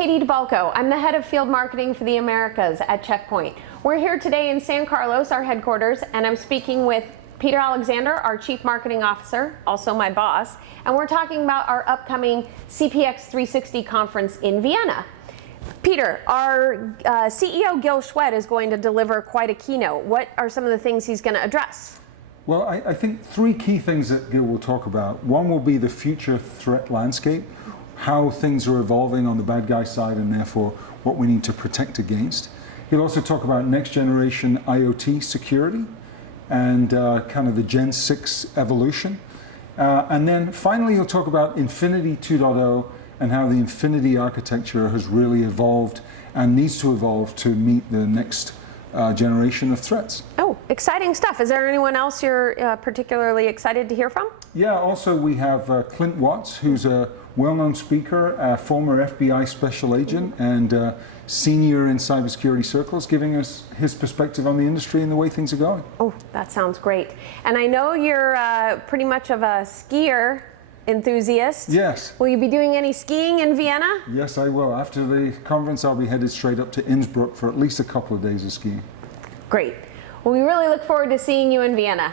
Katie DeBalco. I'm the head of field marketing for the Americas at Checkpoint. We're here today in San Carlos, our headquarters, and I'm speaking with Peter Alexander, our Chief Marketing Officer, also my boss, and we're talking about our upcoming CPX 360 conference in Vienna. Peter, our CEO Gil Schwed is going to deliver quite a keynote. What are some of the things he's going to address? Well, I think three key things that Gil will talk about. One will be the future threat landscape, how things are evolving on the bad guy side and therefore what we need to protect against. He'll also talk about next generation IoT security and kind of the Gen 6 evolution. And then finally he'll talk about Infinity 2.0 and how the Infinity architecture has really evolved and needs to evolve to meet the next generation of threats. Oh, exciting stuff. Is there anyone else you're particularly excited to hear from? Yeah, also we have Clint Watts, who's a well-known speaker, a former FBI special agent and senior in cybersecurity circles, giving us his perspective on the industry and the way things are going. Oh, that sounds great. And I know you're pretty much of a skier enthusiast. Yes. Will you be doing any skiing in Vienna? Yes, I will. After the conference, I'll be headed straight up to Innsbruck for at least a couple of days of skiing. Great. Well, we really look forward to seeing you in Vienna.